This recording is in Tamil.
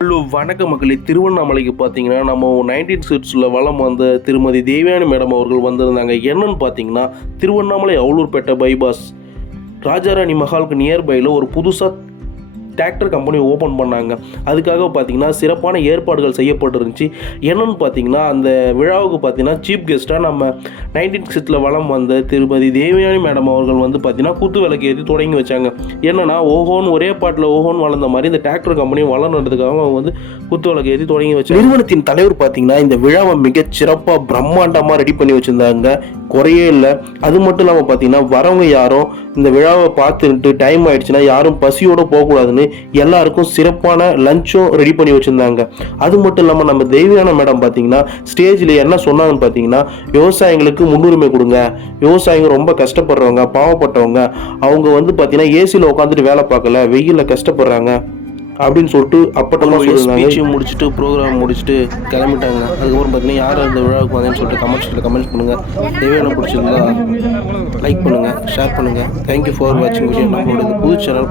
ஹலோ வணக்க மக்களே. திருவண்ணாமலைக்கு பார்த்தீங்கன்னா நம்ம 19 வலம் வந்த திருமதி தேவயானி மேடம் அவர்கள் வந்திருந்தாங்க. என்னன்னு பார்த்தீங்கன்னா திருவண்ணாமலை அவுலூர்பேட்டை பைபாஸ் ராஜாராணி மஹாலுக்கு நியர்பையில் ஒரு புதுசாக டிராக்டர் கம்பெனி ஓப்பன் பண்ணாங்க. அதுக்காக பார்த்தீங்கன்னா சிறப்பான ஏற்பாடுகள் செய்யப்பட்டிருந்துச்சு. என்னென்னு பார்த்தீங்கன்னா அந்த விழாவுக்கு பார்த்தீங்கன்னா சீஃப் கெஸ்ட்டாக நம்ம 19 வலம் வந்த திருமதி தேவயானி மேடம் அவர்கள் வந்து பார்த்தீங்கன்னா குத்து விளக்கு ஏற்றி தொடங்கி வச்சாங்க. என்னென்னா ஓஹோன்னு ஒரே பாட்டில் ஓஹோன்னு வளர்ந்த மாதிரி இந்த டிராக்டர் கம்பெனி வளர்றதுக்காக அவங்க வந்து குத்து விளக்கு ஏற்றி தொடங்கி வச்சாங்க. நிறுவனத்தின் தலைவர் பார்த்தீங்கன்னா இந்த விழாவை மிக சிறப்பாக பிரம்மாண்டமாக ரெடி பண்ணி வச்சுருந்தாங்க. குறையே இல்லை. அது மட்டும் இல்லாமல் பார்த்தீங்கன்னா வரவங்க யாரும் இந்த விழாவை பார்த்துட்டு டைம் ஆயிடுச்சுன்னா யாரும் பசியோடு போகக்கூடாதுன்னு எல்லாருக்கும் சிறப்பான லஞ்சும் ரெடி பண்ணி வச்சுருந்தாங்க. அது மட்டும் இல்லாமல் நம்ம தேவயானி மேடம் பார்த்தீங்கன்னா ஸ்டேஜில் என்ன சொன்னாங்கன்னு பார்த்தீங்கன்னா விவசாயிகளுக்கு முன்னுரிமை கொடுங்க, விவசாயிங்க ரொம்ப கஷ்டப்படுறவங்க பாவப்பட்டவங்க அவங்க வந்து பார்த்தீங்கன்னா ஏசியில் உட்காந்துட்டு வேலை பார்க்கல, வெயிலில் கஷ்டப்படுறாங்க அப்படின்னு சொல்லிட்டு அப்பட்டமாக ஸ்பீச் முடிச்சுட்டு ப்ரோக்ராம் முடிச்சுட்டு கிளம்பிட்டாங்க. அதுக்கப்புறம் பார்த்தீங்கன்னா யார் அந்த விழாவுக்கு வந்தேன்னு சொல்லிட்டு கமெண்ட்ஸ் பண்ணுங்கள். தேவையான பிடிச்சிருந்தா லைக் பண்ணுங்கள், ஷேர் பண்ணுங்கள். தேங்க்யூ ஃபார் வாட்சிங் வீடியோ. நம்மளோட புது சேனல்